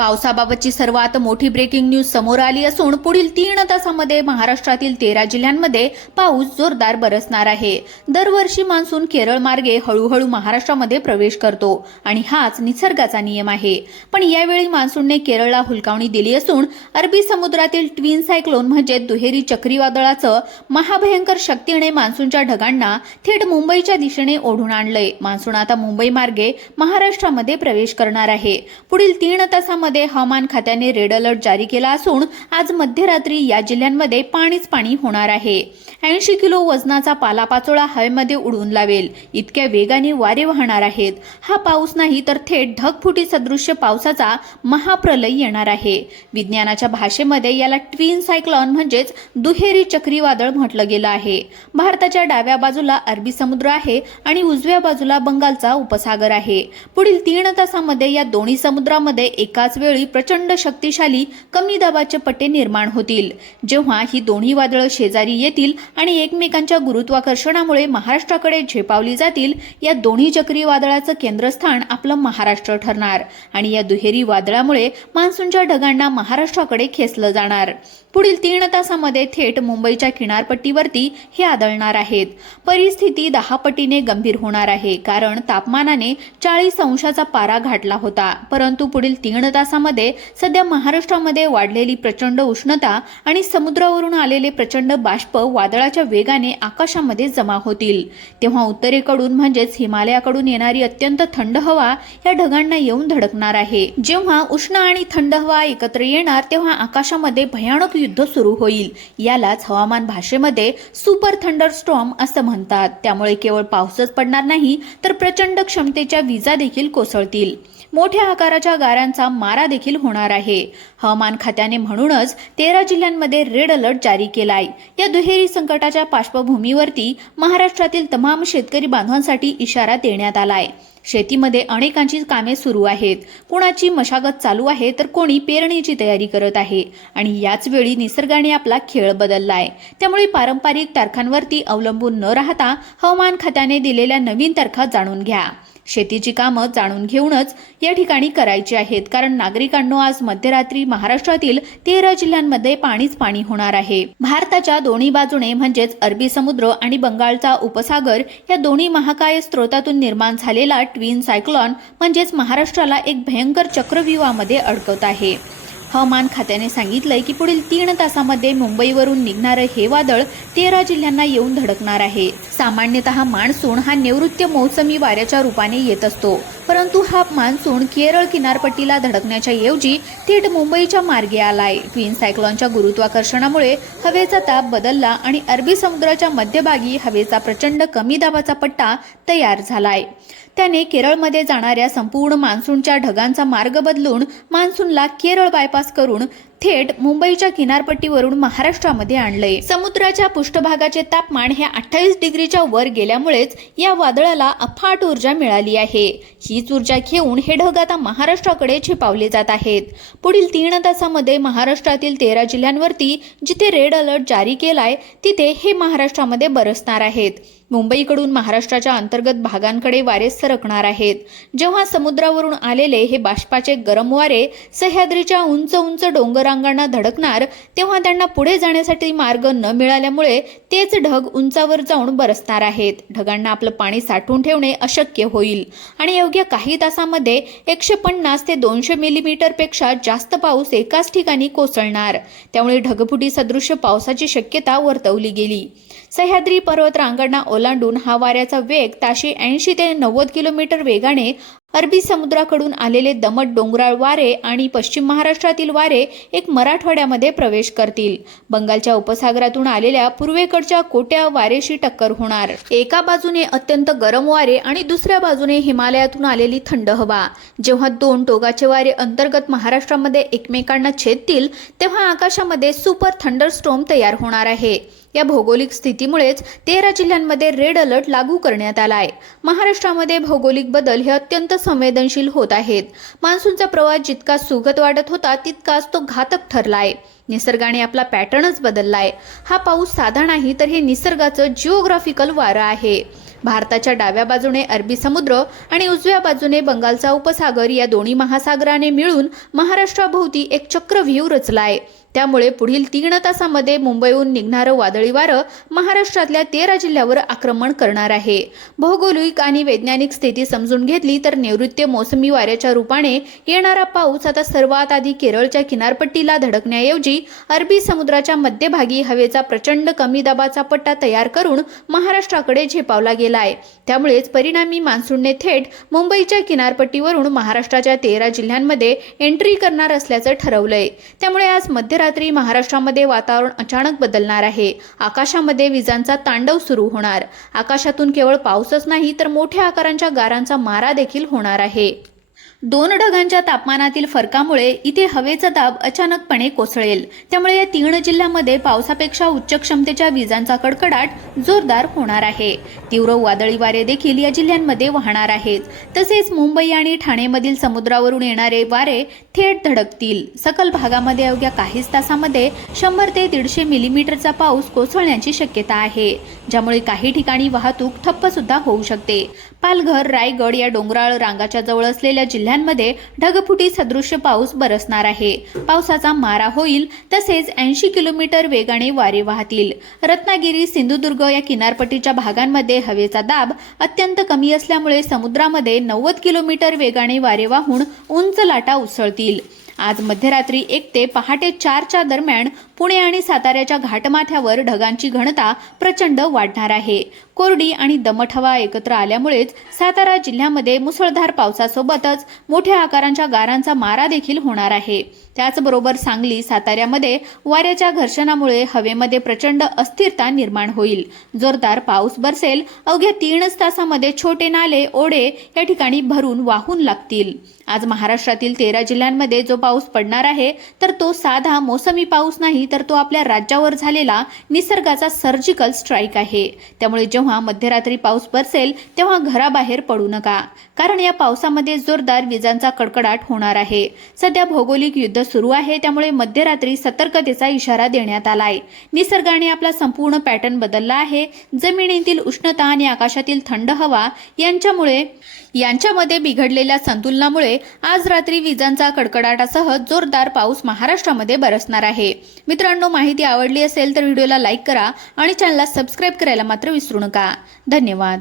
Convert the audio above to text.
पावसाबाबतची सर्वात मोठी breaking news समोर आली असून पुढील 3 तासांमध्ये महाराष्ट्रातील 13 जिल्ह्यांमध्ये पाऊस जोरदार बरसणार आहे। दरवर्षी मान्सून केरळ मार्गे हळूहळू महाराष्ट्रामध्ये प्रवेश करतो आणि हाच निसर्गाचा नियम आहे। पण यावेळी मान्सूनने केरळला हुलकावणी दिली असून अरबी समुद्रातील ट्विन सायक्लोन म्हणजे दुहेरी चक्रीवादळाचं महाभयंकर शक्तीने मान्सूनच्या ढगांना थेट मुंबईच्या दिशेने ओढून आणलंय। मान्सून आता मुंबई मार्गे महाराष्ट्रामध्ये प्रवेश करणार आहे। पुढील 3 तासांमध्ये हवामान खात्याने रेड अलर्ट जारी केला असून आज मध्यरात्री या जिल्ह्यांमध्ये पाणीच पाणी होणार आहे। 80 किलो वजनाचा पालापाचोळा हवेमध्ये उडवून लावेल इतक्या वेगाने वारे वाहणार आहेत। हा पाऊस नाही तर थेट ढगफुटी सदृश्य पावसाचा महाप्रलय येणार आहे। विज्ञानाच्या भाषेमध्ये याला ट्विन सायक्लोन म्हणजेच दुहेरी चक्रीवादळ म्हटलं गेलं आहे। भारताच्या डाव्या बाजूला अरबी समुद्र आहे आणि उजव्या बाजूला बंगालचा उपसागर आहे। पुढील 3 तासांमध्ये या दोन्ही समुद्रामध्ये एकाच वेळी प्रचंड शक्तिशाली कमी दाबाचे पट्टे निर्माण होतील। जेव्हा ही दोन्ही वादळं शेजारी येतील आणि एकमेकांच्या गुरुत्वाकर्षणामुळे महाराष्ट्राकडे झेपावली जातील, या दोन्ही चक्रीवादळाचं केंद्रस्थान आपलं महाराष्ट्र ठरणार आणि या दुहेरी वादळामुळे मान्सूनच्या ढगांना महाराष्ट्राकडे खेचलं जाणार। पुढील 3 तासांमध्ये थेट मुंबईच्या किनारपट्टीवरती हे आदळणार आहेत। परिस्थिती 10 पटीने गंभीर होणार आहे, कारण तापमानाने 40 अंशाचा पारा गाठला होता। परंतु पुढील 3 तासांमध्ये सध्या महाराष्ट्रामध्ये वाढलेली प्रचंड उष्णता आणि समुद्रावरून आलेले प्रचंड बाष्प वादळाच्या वेगाने आकाशामध्ये जमा होतील। तेव्हा उत्तरेकडून म्हणजेच हिमालयाकडून येणारी अत्यंत थंड हवा या ढगांना येऊन धडकणार आहे। जेव्हा उष्ण आणि थंड हवा एकत्र येणार तेव्हा आकाशामध्ये भयानक युद्ध सुरू होईल। यालाच हवामान भाषेमध्ये सुपर थंडरस्टॉर्म असं म्हणतात। त्यामुळे केवळ पाऊसच पडणार नाही तर प्रचंड क्षमतेच्या विजा देखील कोसळतील। मोठ्या आकाराच्या गारांचा मारा देखील होणार आहे। हवामान खात्याने म्हणूनच 13 जिल्ह्यांमध्ये रेड अलर्ट जारी केलाय। या दुहेरी संकटाच्या पार्श्वभूमीवरती महाराष्ट्रातील तमाम शेतकरी बांधवांसाठी इशारा देण्यात आलाय। शेतीमध्ये अनेकांची कामे सुरू आहेत, कोणाची मशागत चालू आहे तर कोणी पेरणीची तयारी करत आहे आणि याच वेळी निसर्गाने आपला खेळ बदललाय। त्यामुळे पारंपरिक तारखांवरती अवलंबून न राहता हवामान खात्याने दिलेल्या नवीन तारखा जाणून घ्या। शेतीची कामं जाणून घेऊनच या ठिकाणी करायची आहेत, कारण नागरिकांनो आज मध्यरात्री महाराष्ट्रातील 13 जिल्ह्यांमध्ये पाणीच पाणी होणार आहे। भारताच्या दोन्ही बाजूने म्हणजेच अरबी समुद्र आणि बंगालचा उपसागर या दोन्ही महाकाय स्रोतातून निर्माण झालेला ट्विन सायक्लोन म्हणजेच महाराष्ट्राला एक भयंकर चक्रव्यूहामध्ये अडकवत आहे। हवामान खात्याने सांगितलंय की पुढील 3 तासांमध्ये मुंबईवरून निघणारं हे वादळ 13 जिल्ह्यांना येऊन धडकणार आहे। सामान्यतः मान्सून हा नैऋत्य मोसमी वाऱ्याच्या रूपाने येत असतो, परंतु हा मान्सून केरळ किनारपट्टीला धडकण्याच्या ऐवजी थेट मुंबईच्या मार्गे आलाय। ट्विन सायक्लोनच्या गुरुत्वाकर्षणामुळे हवेचा दाब बदलला आणि अरबी समुद्राच्या मध्यभागी हवेचा प्रचंड कमी दाबाचा पट्टा तयार झालाय। त्याने केरळमध्ये जाणाऱ्या संपूर्ण मान्सूनच्या ढगांचा मार्ग बदलून मान्सूनला केरळ बायपास करून थेट मुंबईच्या किनारपट्टीवरून महाराष्ट्रामध्ये आणलंय। समुद्राच्या पृष्ठभागाचे तापमान हे 28 डिग्रीच्या वर गेल्यामुळेच या वादळाला अफाट ऊर्जा मिळाली आहे। हीच ऊर्जा घेऊन हे ढग आता महाराष्ट्राकडे झेपावले जात आहेत। पुढील 3 तासांमध्ये महाराष्ट्रातील 13 जिल्ह्यांवरती जिथे रेड अलर्ट जारी केलाय तिथे हे महाराष्ट्रामध्ये बरसणार आहेत। मुंबईकडून महाराष्ट्राच्या अंतर्गत भागांकडे वारे सरकणार आहेत। जेव्हा समुद्रावरून आलेले हे बाष्पाचे गरम वारे सह्याद्रीच्या उंच उंच डोंगरांगांना धडकणार, तेव्हा त्यांना पुढे जाण्यासाठी मार्ग न मिळाल्यामुळे तेच ढग उंचावर जाऊन बरसणार आहेत। ढगांना आपलं पाणी साठवून ठेवणे अशक्य होईल आणि अवघ्या काही तासांमध्ये 150 ते 200 मिलीमीटर पेक्षा जास्त पाऊस एकाच ठिकाणी कोसळणार। त्यामुळे ढगफुटी सदृश्य पावसाची शक्यता वर्तवली गेली। सह्याद्री पर्वतरांगांना ओलांडून हा वाऱ्याचा वेग ताशी 80 ते 90 किलोमीटर वेगाने अरबी समुद्राकडून आलेले दमट डोंगराळ वारे आणि पश्चिम महाराष्ट्रातील वारे एक मराठवाड्यामध्ये प्रवेश करतील। बंगालच्या उपसागरातून आलेल्या पूर्वेकडच्या कोट्या वारेशी टक्कर होणार। एका बाजूने अत्यंत गरम वारे आणि दुसऱ्या बाजूने हिमालयातून आलेली थंड हवा। जेव्हा 2 टोकाचे वारे अंतर्गत महाराष्ट्रामध्ये एकमेकांना छेदतील तेव्हा आकाशामध्ये सुपर थंडरस्टॉर्म तयार होणार आहे। या भौगोलिक स्थितीमुळेच 13 जिल्ह्यांमध्ये रेड अलर्ट लागू करण्यात आलाय। महाराष्ट्रामध्ये भौगोलिक बदल हे अत्यंत संवेदनशील होत आहेत। मान्सूनचा प्रवास जितका सुखद वाटत होता तितकाच तो घातक ठरलाय। निसर्गाने आपला पॅटर्नच बदललाय। हा पाऊस साधा नाही तर हे निसर्गाचं जिओग्राफिकल वारं आहे। भारताच्या डाव्या बाजूने अरबी समुद्र आणि उजव्या बाजूने बंगालचा उपसागर या दोन्ही महासागराने मिळून महाराष्ट्राभोवती एक चक्रव्यूह रचलाय। त्यामुळे पुढील 3 तासांमध्ये मुंबईहून निघणारं वादळी वारं महाराष्ट्रातल्या 13 जिल्ह्यावर आक्रमण करणार आहे। भौगोलिक आणि वैज्ञानिक स्थिती समजून घेतली तर नैऋत्य मोसमी वाऱ्याच्या रूपाने येणारा पाऊस आता सर्वात आधी केरळच्या किनारपट्टीला धडकण्याऐवजी अरबी समुद्राच्या मध्यभागी हवेचा प्रचंड कमी दाबाचा पट्टा तयार करून महाराष्ट्राकडे झेपावला गेलाय। त्यामुळेच परिणामी मान्सूनने थेट मुंबईच्या किनारपट्टीवरून महाराष्ट्राच्या 13 जिल्ह्यांमध्ये एंट्री करणार असल्याचं ठरवलंय। त्यामुळे आज मध्यरात्री महाराष्ट्रामध्ये वातावरण अचानक बदलणार आहे। आकाशामध्ये विजांचा तांडव सुरू होणार। आकाशातून केवळ पाऊसच नाही तर मोठ्या आकारांच्या गारांचा मारा देखील होणार आहे। 2 ढगांच्या तापमानातील फरकामुळे इथे हवेचा दाब अचानकपणे कोसळेल। त्यामुळे या 3 जिल्ह्यांमध्ये पावसापेक्षा उच्च क्षमतेच्या विजांचा कडकडाट जोरदार होणार आहे। तीव्र वादळी वारे देखील या जिल्ह्यांमध्ये वाहणार आहेत। तसेच मुंबई आणि ठाणेमधील समुद्रावरून येणारे वारे थेट धडकतील। सकल भागामध्ये अवघ्या काहीच तासांमध्ये 100 ते 150 मिलीमीटरचा पाऊस कोसळण्याची शक्यता आहे, ज्यामुळे काही ठिकाणी वाहतूक ठप्प सुद्धा होऊ शकते। पालघर, रायगड या डोंगराळ रांगाच्या जवळ असलेल्या जिल्ह्यांमध्ये ढगफुटी सदृश्य पाऊस बरसणार आहे। पावसाचा मारा होईल, तसेच 80 किलोमीटर वेगाने वारे वाहतील। रत्नागिरी, सिंधुदुर्ग या किनारपट्टीच्या भागांमध्ये हवेचा दाब अत्यंत कमी असल्यामुळे समुद्रामध्ये 90 किलोमीटर वेगाने वारे वाहून उंच लाटा उसळतील। आज मध्यरात्री 1 ते पहाटे 4च्या दरम्यान पुणे आणि साताऱ्याच्या घाटमाथ्यावर ढगांची घनता प्रचंड वाढणार आहे। कोरडी आणि दमट हवा एकत्र आल्यामुळेच सातारा जिल्ह्यामध्ये मुसळधार पावसासोबतच मोठ्या आकारांच्या गारांचा मारा देखील होणार आहे। त्याचबरोबर सांगली, साताऱ्यामध्ये वाऱ्याच्या घर्षणामुळे हवेमध्ये प्रचंड अस्थिरता निर्माण होईल। जोरदार पाऊस बरसेल। अवघ्या 3 तासांमध्ये छोटे नाले, ओढे या ठिकाणी भरून वाहून लागतील। आज महाराष्ट्रातील 13 जिल्ह्यांमध्ये जो पाऊस पडणार आहे तर तो साधा मोसमी पाऊस नाही, तर तो आपल्या राज्यावर झालेला निसर्गाचा सर्जिकल स्ट्राईक आहे। त्यामुळे जेव्हा मध्यरात्री पाऊस बरसेल तेव्हा घराबाहेर पडू नका, कारण या पावसामध्ये जोरदार विजांचा कडकडाट होणार आहे। सध्या भौगोलिक युद्ध सुरू आहे, त्यामुळे मध्यरात्री सतर्कतेचा इशारा देण्यात आलाय। निसर्गाने आपला संपूर्ण पॅटर्न बदलला आहे। जमिनीतील उष्णता आणि आकाशातील थंड हवा यांच्यामध्ये बिघडलेल्या संतुलनामुळे आज रात्री विजांचा कडकडाटासह जोरदार पाऊस महाराष्ट्रामध्ये बरसणार आहे। मित्रांनो, माहिती आवडली असेल तर व्हिडिओला लाईक करा आणि चॅनलला सबस्क्राईब करायला मात्र विसरू नका। धन्यवाद।